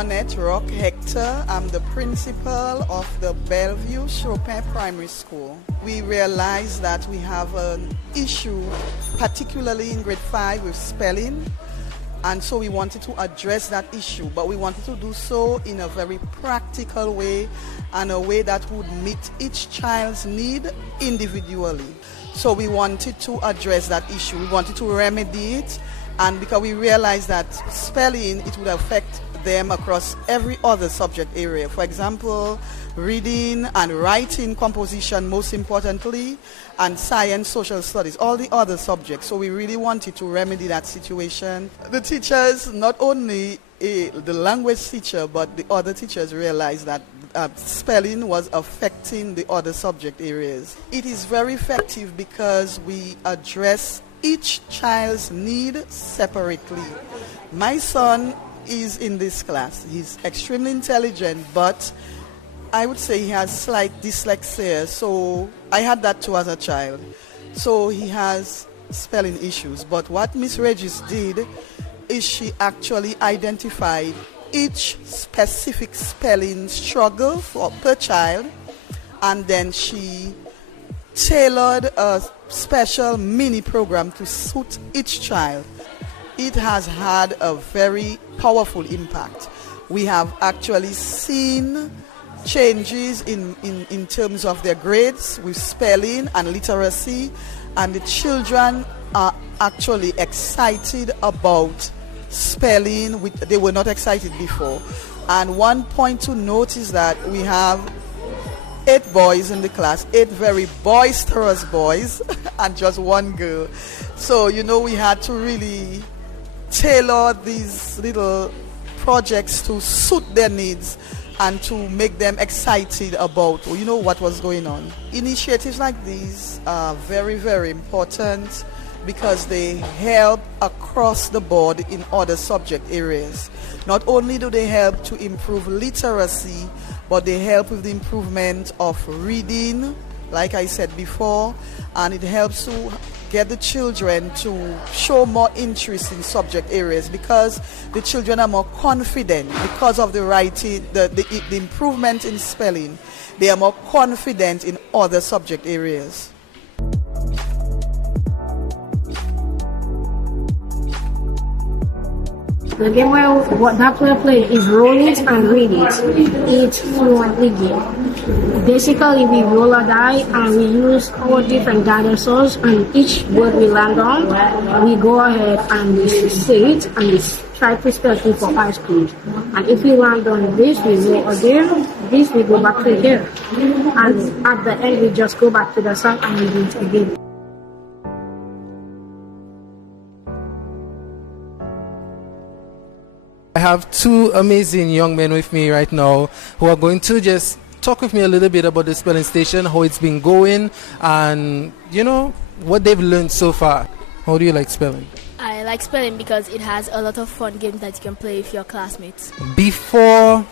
Donette Rock-Hector. I'm the principal of the Bellevue Chopin Primary School. We realized that we have an issue, particularly in grade 5 with spelling, and so we wanted to address that issue, but we wanted to do so in a very practical way and a way that would meet each child's need individually. So we wanted to address that issue. We wanted to remedy it, and because we realized that spelling, it would affect them across every other subject area. For example, reading and writing, composition most importantly, and science, social studies, all the other subjects. So we really wanted to remedy that situation. The teachers, not only the language teacher, but the other teachers realized that spelling was affecting the other subject areas. It is very effective because we address each child's need separately. My son is in this class. He's extremely intelligent, but I would say he has slight dyslexia. So I had that too as a child. So he has spelling issues. But what Miss Registe did is she actually identified each specific spelling struggle per child, and then she tailored a special mini program to suit each child. It has had a very powerful impact. We have actually seen changes in terms of their grades with spelling and literacy, and the children are actually excited about spelling, which they were not excited before. And one point to note is that we have 8 boys in the class, 8 very boisterous boys and just 1 girl. So, we had to really tailor these little projects to suit their needs and to make them excited about, what was going on. Initiatives like these are very, very important because they help across the board in other subject areas. Not only do they help to improve literacy, but they help with the improvement of reading, like I said before, and it helps to get the children to show more interest in subject areas because the children are more confident because of the writing, the improvement in spelling. They are more confident in other subject areas. The game that we play is roll it and read it. It's fluently game. Basically, we roll a die and we use our different dinosaurs, and each word we land on, we go ahead and we say it and we try to spell it for ice cream. And if we land on this, we roll again. This, we go back to here. And at the end, we just go back to the song and we do it again. I have 2 amazing young men with me right now who are going to just talk with me a little bit about the spelling station, how it's been going, and what they've learned so far. How do you like spelling? I like spelling because it has a lot of fun games that you can play with your classmates. Before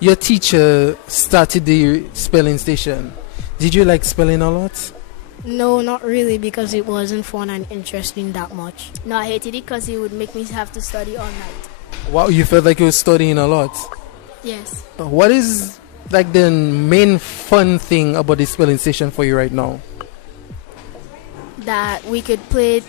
your teacher started the spelling station, did you like spelling a lot? No, not really, because it wasn't fun and interesting that much. No, I hated it because it would make me have to study all night. Wow, you felt like you were studying a lot? Yes. What is the main fun thing about the spelling station for you right now? That we could play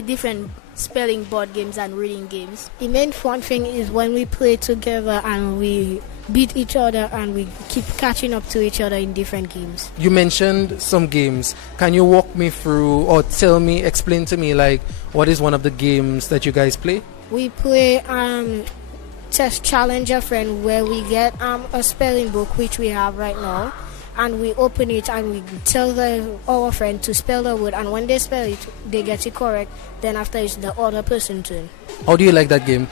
different spelling board games and reading games. The main fun thing is when we play together and we beat each other and we keep catching up to each other in different games. You mentioned some games. Can you walk me through or explain to me what is one of the games that you guys play? We play Test Challenge a Friend, where we get a spelling book, which we have right now, and we open it and we tell our friend to spell the word, and when they spell it, they get it correct. Then after, it's the other person's turn. How do you like that game?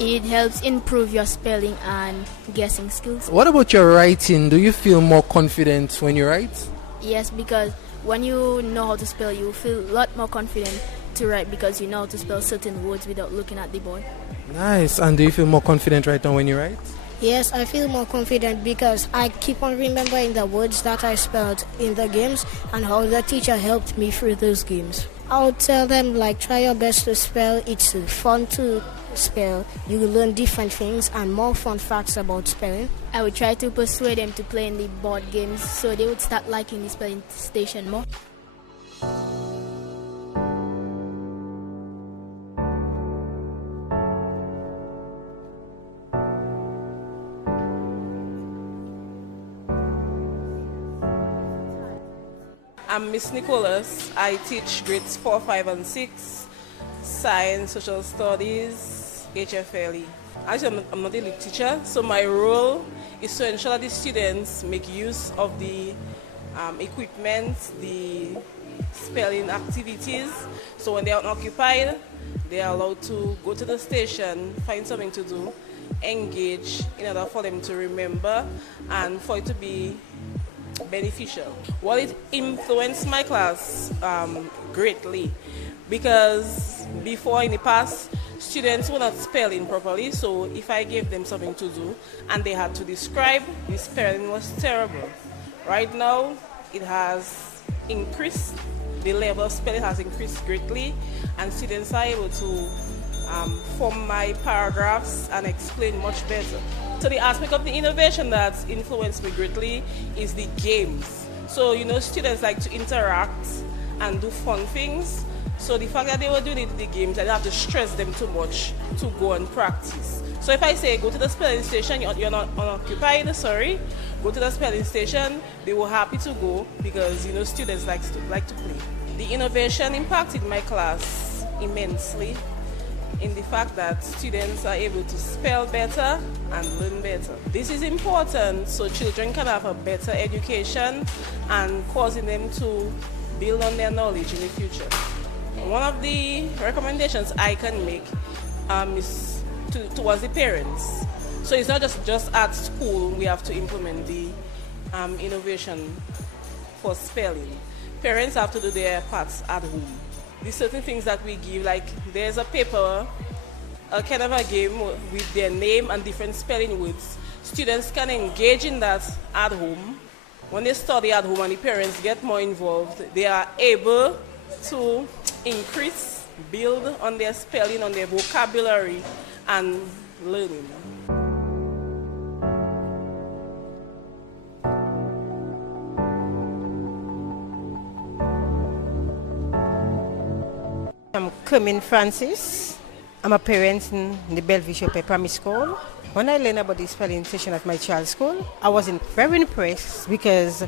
It helps improve your spelling and guessing skills. What about your writing? Do you feel more confident when you write? Yes, because when you know how to spell, you feel a lot more confident to write because you know how to spell certain words without looking at the board. Nice. And do you feel more confident right now when you write? Yes, I feel more confident because I keep on remembering the words that I spelled in the games and how the teacher helped me through those games. I would tell them, try your best to spell. It's fun to spell, you will learn different things and more fun facts about spelling. I would try to persuade them to play in the board games so they would start liking the spelling station more. I'm Miss Nicholas. I teach grades 4, 5, and 6, science, social studies, HFLE. Actually, I'm not a lit teacher, so my role is to ensure that the students make use of the equipment, the spelling activities. So when they are occupied, they are allowed to go to the station, find something to do, engage in order for them to remember and for it to be beneficial. Well, it influenced my class greatly because before, in the past, students were not spelling properly, so if I gave them something to do and they had to describe, the spelling was terrible. Right now, it has increased, the level of spelling has increased greatly, and students are able to form my paragraphs and explain much better. So the aspect of the innovation that influenced me greatly is the games. So, students like to interact and do fun things. So the fact that they were doing it in the games, I didn't have to stress them too much to go and practice. So if I say, go to the spelling station, you're not unoccupied, go to the spelling station, they were happy to go because, students like to play. The innovation impacted my class immensely in the fact that students are able to spell better and learn better. This is important so children can have a better education and causing them to build on their knowledge in the future. One of the recommendations I can make is towards the parents. So it's not just at school we have to implement the innovation for spelling. Parents have to do their parts at home. There's certain things that we give, like there's a paper, a kind of a game with their name and different spelling words. Students can engage in that at home. When they study at home and the parents get more involved, they are able to increase, build on their spelling, on their vocabulary and learning. I'm Kermin Francis. I'm a parent in the Bellevue Chopin Primary School. When I learned about the spelling session at my child's school, I was very impressed because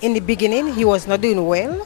in the beginning he was not doing well.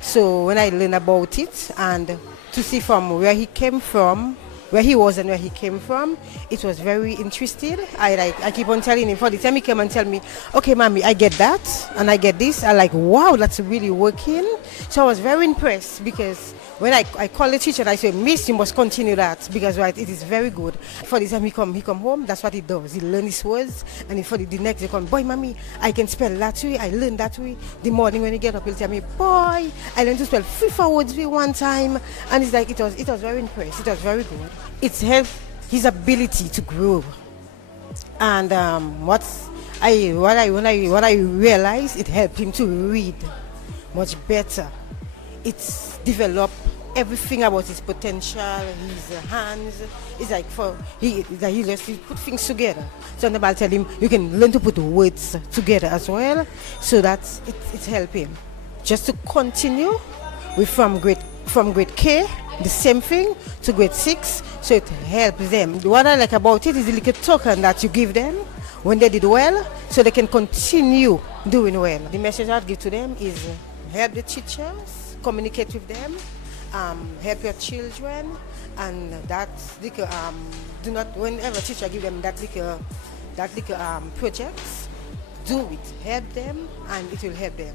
So when I learned about it and to see from where he came from, where he was and where he came from, it was very interesting. I keep on telling him, for the time he came and tell me, okay, mommy, I get that and I get this. I like, wow, that's really working. So I was very impressed because when I call the teacher and I say, Miss, you must continue that because right, it is very good. For the time he come home, that's what he does. He learns his words and for the next day come, boy, mommy, I can spell that way, I learned that way. The morning when he get up, he'll tell me, boy, I learned to spell 3-4 words one time. And it's like, it was very impressed. It was very good. It's helped his ability to grow. And what I realized, it helped him to read much better. It's developed everything about his potential, his hands. It's like he put things together. So I'll tell him you can learn to put words together as well. So that it's helping him. Just to continue with from grade K, the same thing to grade 6. So it helps them. What I like about it is the little token that you give them when they did well, so they can continue doing well. The message I'd give to them is help the teachers, communicate with them, help your children, and that do not, whenever teacher give them that projects, do it, help them, and it will help them.